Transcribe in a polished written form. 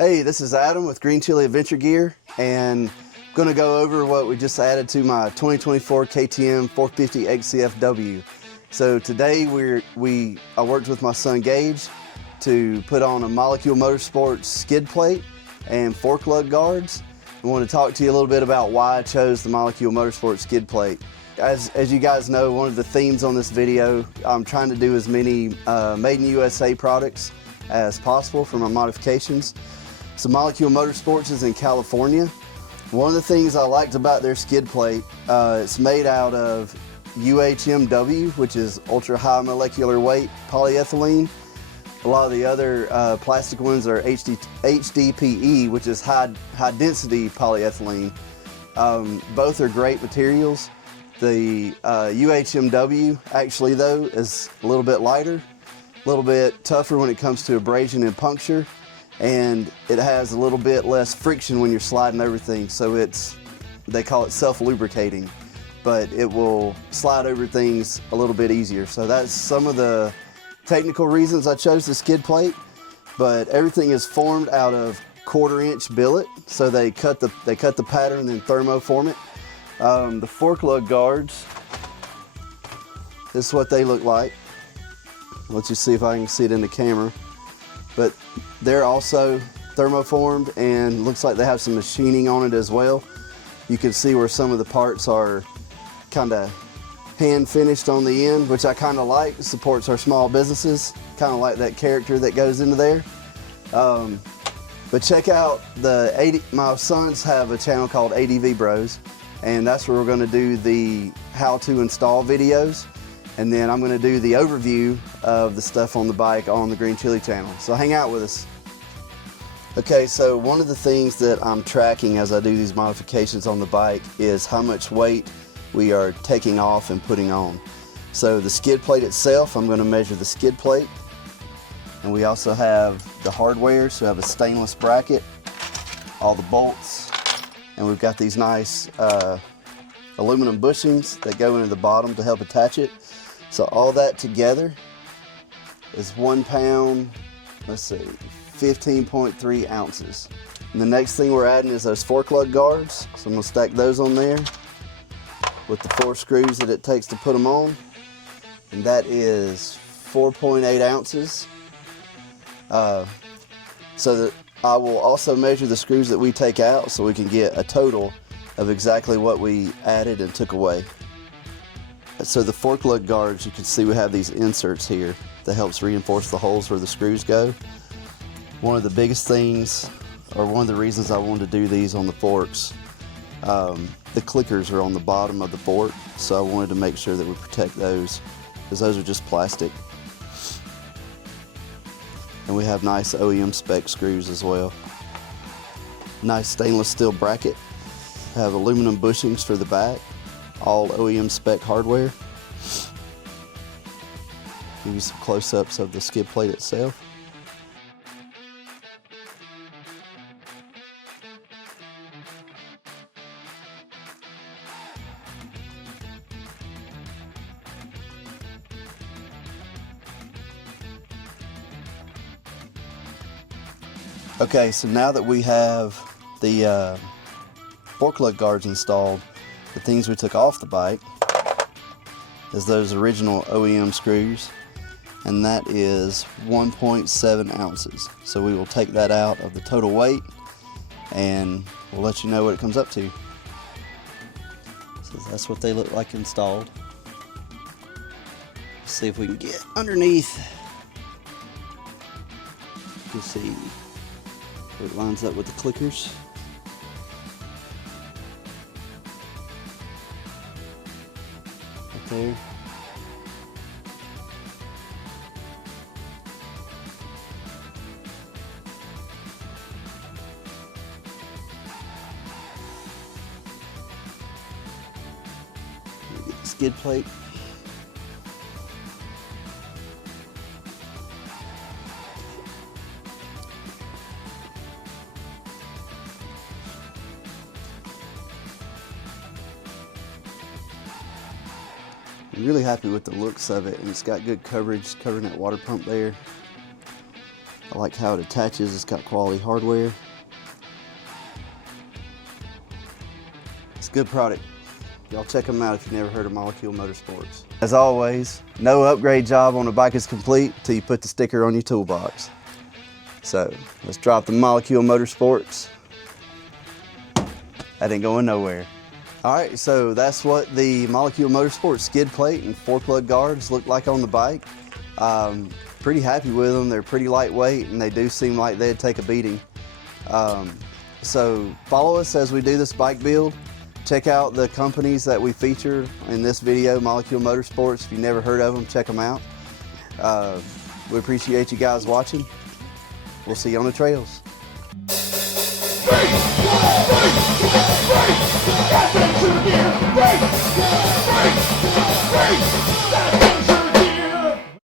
Hey, this is Adam with Green Chili Adventure Gear, and I'm going to go over what we just added to my 2024 KTM 450 XCFW. So today I worked with my son Gage to put on a Molecule Motorsports skid plate and fork lug guards. I want to talk to you a little bit about why I chose the Molecule Motorsports skid plate. As you guys know, one of the themes on this video, I'm trying to do as many made in USA products as possible for my modifications. So Molecule Motorsports is in California. One of the things I liked about their skid plate, it's made out of UHMW, which is ultra high molecular weight polyethylene. A lot of the other plastic ones are HDPE, which is high density polyethylene. Both are great materials. The UHMW actually though is a little bit lighter, a little bit tougher when it comes to abrasion and puncture, and it has a little bit less friction when you're sliding over things, so they call it self-lubricating, but it will slide over things a little bit easier. So that's some of the technical reasons I chose the skid plate, but everything is formed out of 1/4-inch billet, so they cut the pattern and then thermoform it. The fork lug guards, this is what they look like. Let's just see if I can see it in the camera. But they're also thermoformed, and looks like they have some machining on it as well. You can see where some of the parts are kind of hand finished on the end, which I kind of like. It supports our small businesses, kind of like that character that goes into there. But check out my sons have a channel called ADV Bros, and that's where we're going to do the how to install videos. And then I'm going to do the overview of the stuff on the bike on the Green Chili channel. So hang out with us. Okay, so one of the things that I'm tracking as I do these modifications on the bike is how much weight we are taking off and putting on. So the skid plate itself, I'm going to measure the skid plate. And we also have the hardware, so we have a stainless bracket, all the bolts, and we've got these nice aluminum bushings that go into the bottom to help attach it. So all that together is 1 pound, let's see, 15.3 ounces. And the next thing we're adding is those fork lug guards. So I'm gonna stack those on there with the 4 screws that it takes to put them on. And that is 4.8 ounces. So that I will also measure the screws that we take out so we can get a total of exactly what we added and took away. So the fork lug guards, you can see we have these inserts here that helps reinforce the holes where the screws go. One of the biggest things, or one of the reasons I wanted to do these on the forks, the clickers are on the bottom of the fork, so I wanted to make sure that we protect those, because those are just plastic. And we have nice OEM spec screws as well. Nice stainless steel bracket. Have aluminum bushings for the back. All OEM spec hardware. Give you some close-ups of the skid plate itself. Okay, so now that we have the fork lug guards installed, the things we took off the bike is those original OEM screws, and that is 1.7 ounces. So we will take that out of the total weight and we'll let you know what it comes up to. So that's what they look like installed. Let's see if we can get underneath. You can see where it lines up with the clickers. There. Get the skid plate. I'm really happy with the looks of it, and it's got good coverage covering that water pump there. I like how it attaches. It's got quality hardware. It's a good product. Y'all check them out if you've never heard of Molecule Motorsports. As always, no upgrade job on a bike is complete until you put the sticker on your toolbox. So let's drop the Molecule Motorsports. That ain't going nowhere. All right, so that's what the Molecule Motorsports skid plate and 4-plug guards look like on the bike. Pretty happy with them. They're pretty lightweight and they do seem like they'd take a beating. So follow us as we do this bike build. Check out the companies that we feature in this video, Molecule Motorsports. If you've never heard of them, check them out. We appreciate you guys watching. We'll see you on the trails. Race!